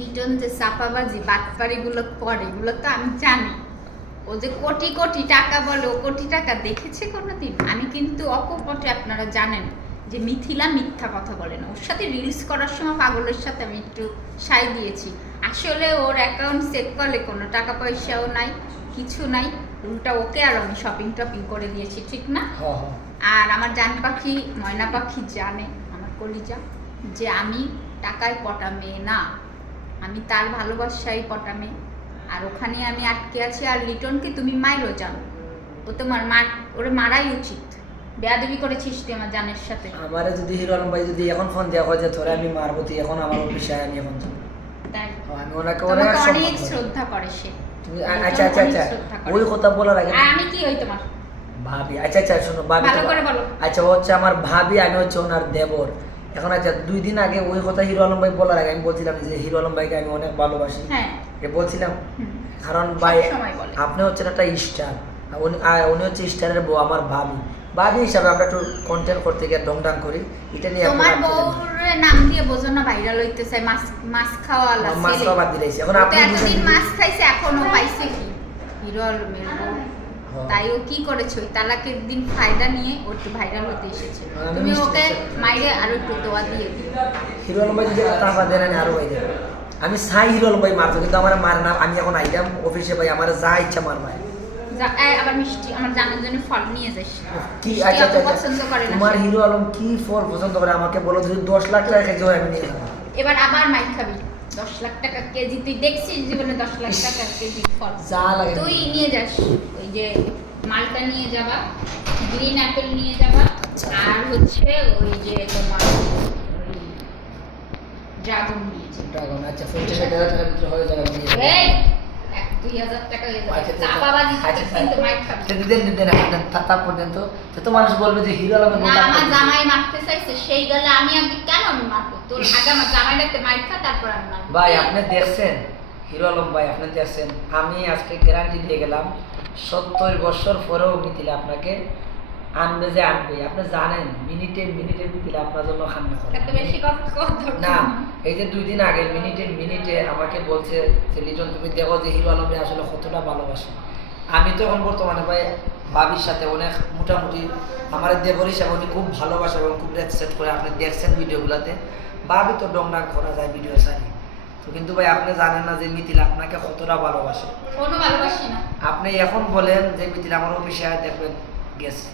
লিটন যে চাপাবাজি বাটপাড়িগুলো করে এগুলো তো আমি জানি। ও যে কোটি কোটি টাকা বলে, ও কোটি টাকা দেখেছে কোনোদিন? আমি কিন্তু অকপটে, আপনারা জানেন যে মিথিলা মিথ্যা কথা বলে না। ওর সাথে রিলস করার সময় পাগলের সাথে আমি একটু সাই দিয়েছি। আসলে ওর অ্যাকাউন্ট চেক করলে কোনো টাকা পয়সাও নাই, কিছু নাই। উল্টা ওকে আর আমি শপিং টপিং করে দিয়েছি, ঠিক না? আর আমার জান পাখি ময়না পাখি জানে, আমার কলিজা, যে আমি টাকায় পটা মেয়ে না, আমি তার ভালোবাসায় পটা মেয়ে। আর ওখানে আমি আটকে আছি। আর লিটনকে তুমি মাইরো জানো, ও তোমার ওরে মারাই উচিত। বেয়াদবি করেছিস তুই আমার জানের সাথে। আমারে যদি হিরো আলম ভাই যদি এখন ফোন দেওয়া হয় যে তোরে আমি মারবো, তুই এখন আমার অফিসে আয়, আমি এখন যাবো। তাই আমি ওনাকে অনেক শ্রদ্ধা করে সে। আচ্ছা আচ্ছা আচ্ছা, ওই কথা বলার আগে আমি কি হই তোমার ভাবি? আচ্ছা আচ্ছা শোনো ভাবি, ভালো করে বলো। আচ্ছা ও হচ্ছে আমার ভাবি, আমি হচ্ছে ওনার দেবর। এখন আচ্ছা 2 দিন আগে ওই কথা হিরো আলম ভাই বলার আগে আমি বলছিলাম যে হিরো আলম ভাইকে আমি অনেক ভালোবাসি। হ্যাঁ বলছিলাম, কারণ ভাই আপনি হচ্ছেন একটা স্টার, উনি হচ্ছে স্টারের বউ, আমার ভাবি। ভাবি হিসাবে আমরা একটু কন্টেন্ট করতে গিয়ে ডংডাং করি, এটা নিয়ে তোমার বউর নাম দিয়ে বোঝো না ভাইরাল হইতেছে। মাছ খাওয়ালা ছেলে, মাছ খাওয়া বাদ দিলাইছি। এখন আপনি এতদিন মাছ খাইছে, এখনো পাইছে কি হিরো আলমের বউ? তাই ও কি করেছে, ওই তালাকের দিন ফায়দা নিয়ে ও একটু ভাইরাল হতে এসেছে। তুমি ওকে মাইরে আরো একটু দোয়া দিয়ে দিও। হিরো আলম ভাই যদি টাকা দেন আরো ভাই দেন। আমি চাই হিরো আলম ভাই মারতো, কিন্তু আমার মার না। আমি এখন আইলাম অফিসে, ভাই আমার যা ইচ্ছা মারবা। আবার মিষ্টি আমার জানার জন্য ফল নিয়ে যাস। কি আচ্ছা আচ্ছা পছন্দ করে না তোমার হিরো আলম কি ফল পছন্দ করে আমাকে বলো। যদি 10 লাখ টাকা খেয়ে আমি নিয়ে যাবো। এবার আবার মাইক খাবি। 10 লাখ টাকা কেজি তুই দেখছিস জীবনে? 10 লাখ টাকা কেজি ফল যা লাগে তুই নিয়ে যাস। ওই যে মালটা নিয়ে যাবা, গ্রিন অ্যাপেল নিয়ে যাবা, আর হচ্ছে ওই যে তোমার ড্রাগন নিয়ে যাবা। ড্রাগন আচ্ছা 50,000 টাকার ভিতরে হয়ে যাবে। এই 1-2,000 টাকা হয়ে যাবে। চাপাবাজি কিন্তু মাইক খাবি। তা পর্যন্ত তো মানুষ বলবে যে হিরো আলমের না, আমার জামাই মারতে চাইছে, সেই গেলে আমি আগে কেন আমি মারবো? তোর আগে আমার জামাইটাকে মাইক খা, তারপর আমি মারবো। ভাই আপনি দেখছেন হিরো আলম ভাই, আপনি দেখছেন, আমি আজকে গ্যারান্টি দিয়ে গেলাম 70 বছর পরেও মিথিলা আপনাকে আনবে যে আনবে। আপনি জানেন মিনিটে মিনিটে মিথিলা আপনার জন্য খান্না করে। এত বেশি কথা না, এই যে 2 দিন আগে মিনিটে মিনিটে আমাকে বলছে যে লিটন তুমি দেখো যে হিরো আলমে আসলে কতটা ভালোবাসে। আমি তো এখন বর্তমানে ভাই ভাবির সাথে অনেক মোটামুটি আমার দেবর হিসাবে উনি খুব ভালোবাসে এবং খুব রেসপেক্ট করে। আপনি দেখছেন ভিডিওগুলোতে, ভাবি তো ডংডাং করা যায় ভিডিও সারি তো, কিন্তু ভাই আপনি জানেন না যে মিথিলা আপনাকে কতটা ভালোবাসে। কোনো ভালোবাসি না। আপনি এখন বলেন যে মিথিলা আমার অফিসে আয় দেখবেন গেছে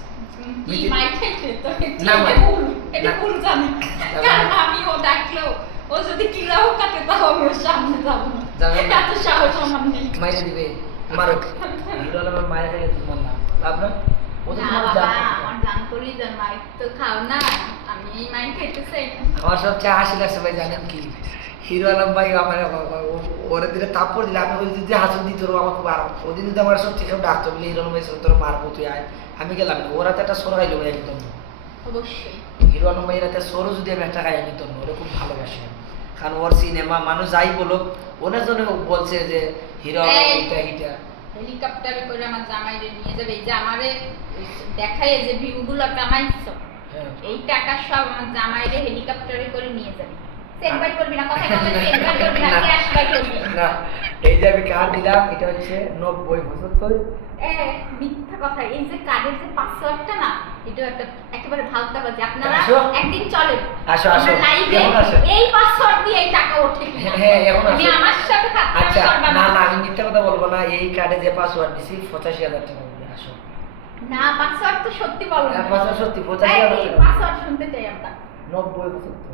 কি মাইক খাইতে তো না ভাই এটা ভুল জানি, কারণ আমি ও ডাকলো ও যদি কিরাও কাটে তাও আমি ওর সামনে যাব না। এত সাহস আমার নেই। মাইরে দিবে মারো হিরো আলমের মায়ের খাইলে তোমার না আপনার আমার জান করি জান মাইক তো খাও না, আমি এই মাইক খাইতে চাই না। আমার সবচেয়ে হাসি লাগছে ভাই জানেন কি, হিরো আলম ভাই আমার ওরে দিলে তারপর দিলে আমি ওই যদি হাসি দিত আমার খুব আরাম। ওদিন যদি আমার সব থেকে ডাকতো বলে হিরো আলম ভাই তোর মারবো তুই আয়, আমি গেলাম না। ওরা তো একটা সর খাইলো ভাই একদম অবশ্যই। হিরো আলম ভাই রাতে সরও যদি আমি একটা খাই নিত না, ওরা খুব ভালোবাসে। কারণ ওর সিনেমা মানুষ যাই বলুক ওনার জন্য বলছে যে হিরো আলম এইটা হিটা। হেলিকপ্টারে করে আমার জামাইরে নিয়ে যাবে, এই যে আমারে দেখায় যে ভিউগুলো কামাইছো, এই টাকা সব আমার জামাইরে হেলিকপ্টারে করে নিয়ে যাবে। সেকবার করবি না, কথা বলে সেকবার করবি না, ক্যাশ বাই করবি না। এই যে আমি কার্ড দিলাম এটা হচ্ছে 90-75। মিথ্যা কথা। এই যে কার্ডের যে পাসওয়ার্ডটা না, এটা একটা একেবারে ভালতাবাজি। আপনারা একদিন চলেন আসো আসো লাইভে এই পাসওয়ার্ড দিয়ে এই টাকা ওঠে। হ্যাঁ এখন আমি আমার সাথে আচ্ছা না না আমি মিথ্যা কথা বলবো না। এই কার্ডে যে পাসওয়ার্ড দিছি 85,000 টাকা হবে। আসো না, পাসওয়ার্ড তো সত্যি বলো না। পাসওয়ার্ড সত্যি 85,000 টাকা। পাসওয়ার্ড শুনতে চাই আমরা। 90-75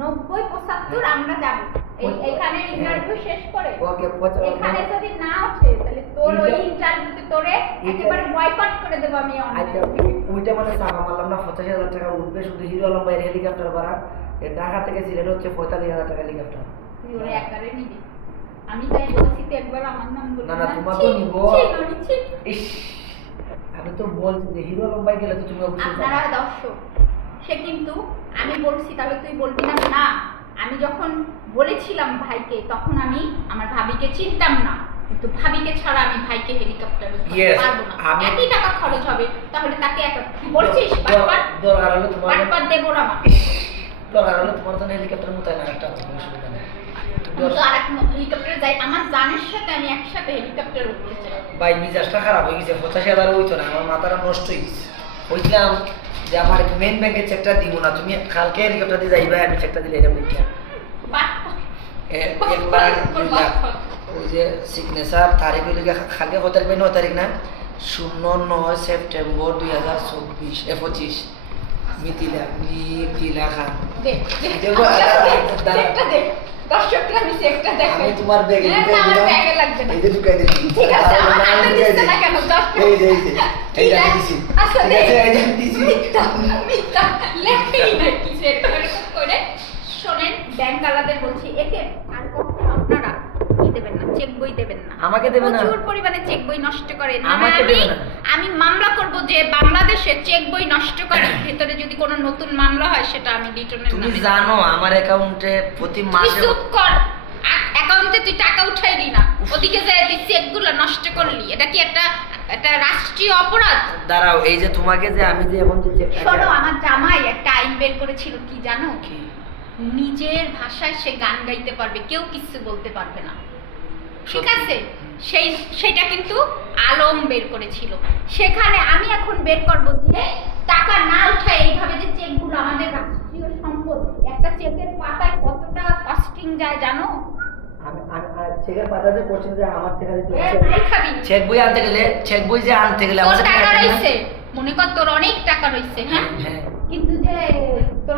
90-75 আমরা যাব। এখানে ইন্টারভিউ শেষ করে ওকে এখানে যদি না ওঠে তাহলে তোর ওই ইন্টারভিউতে তোরে একেবারে বয়কট করে দেব আমি। আচ্ছা ওইটা মানে টাকা মারলাম না, 85,000 টাকা উঠবে শুধু হিরো আলম ভাইয়ের হেলিকপ্টার ভাড়া। ঢাকা থেকে সিলেট হচ্ছে 45,000 টাকা হেলিকপ্টার। তুই ওরে একারে নিবি? আমি তাই বলছি তো একবার আমার নাম বলি না না তোমাকে নিব। ইস আমি তো বলছি যে হিরো আলম ভাই গেলে তো তুমি অবশ্যই আপনারা দর্শক, সে কিন্তু আমি বলছি তাহলে তুই বলবি না? না, আমি যখন বলেছিলাম ভাইকে তখন আমি আমার ভাবিকে চিনতাম না, কিন্তু ভাবিকে ছাড়া আমি ভাইকে হেলিকপ্টারে পারবো না। একই টাকা খরচ হবে, তাহলে তাকে একা বলছিস দরকার হলো তোমার বারবার দেবো না। দরকার হলো তোমার জন্য হেলিকপ্টার মোতায়েন আর একটা অসুবিধা নেই। তো আর এক হেলিকপ্টারে যাই, আমার জানের সাথে আমি একসাথে হেলিকপ্টারে উঠতে চাই। ভাই মিজাজটা খারাপ হয়ে গেছে, 85,000 হইতো না, আমার মাথাটা নষ্ট হয়ে গেছে। বলছিলাম যে আমার মেন ব্যাংকের চেকটা দিব না, তুমি কালকে হেলিকপ্টার দিয়ে যাইবা, আমি চেকটা দিলে এটা লিখিয়া বাট 1 লাখ 2 লাখ ওই যে সিগনেচার তারিখ হইলে কালকে কত তারিখ? 9 তারিখ না? 09 সেপ্টেম্বর 2024 মিথিলা খান। দে দেখো, চেকটা দে, দর্শকরা আমি চেকটা দেখাই। আমি তোমার ব্যাগে না, ঢুকাই আমার দিলাম, ব্যাগে লাগবে না। এই যে ঢুকাই দিলাম। ঠিক আছে, আমার তারপরে হাতে আমি দিচ্ছে ঢুকাই না দিই। কেন? দর্শক এই যে এইটা দিছি। আচ্ছা, ঠিক দে। আছে, এই যে দিছি। মিথ্যা, মিথ্যা, লেখেই নাই কিছু, এরকম করে। শোনেন, ব্যাংক আলাদের বলছি, একে আর কখনো আপনারা দেবেন না, চেক বই দেবেন না। আমাকে দেবে না? প্রচুর পরিমাণে চেক বই নষ্ট করে। না, আমাকে দেবে না? আমি মামলা করব যে বাংলাদেশে চেক বই নষ্ট করে। ভেতরে যদি কোনো নতুন মামলা হয় সেটা আমি রিটার্নের তুমি নামে। জানো আমার অ্যাকাউন্টে প্রতি মাসে চুপ কর, অ্যাকাউন্টে তুই টাকা উঠাইলি না, ওদিকে যায় তুই চেকগুলো নষ্ট করলি, এটা কি একটা রাষ্ট্রীয় অপরাধ? দাঁড়াও, এই যে তোমাকে যে আমি যে এখন যে শোনো, আমার জামাই একটা আইন বের করেছিল, কি জানো? কি? নিজের ভাষায় সে গান গাইতে পারবে, কেউ কিছু বলতে পারবে না, ঠিক সত্যি? আছে? সেটা কিন্তু আলম বের করেছিল। সেখানে আমি এখন বের করব যে টাকা না উঠায় এইভাবে যে চেকগুলো, আমাদের রাষ্ট্রীয় সম্পদ, একটা চেকের পাতায় কতটা কস্টিং যায় জানো? আমি চেকের পাতা যে কোশ্চেন যে আমার টাকা দিতে নাই খাবি, চেক বই আনতে গেলে তোর টাকা রইছে, মনে কর তোর অনেক টাকা রইছে, হ্যাঁ, হ্যাঁ কিন্তু যে তোর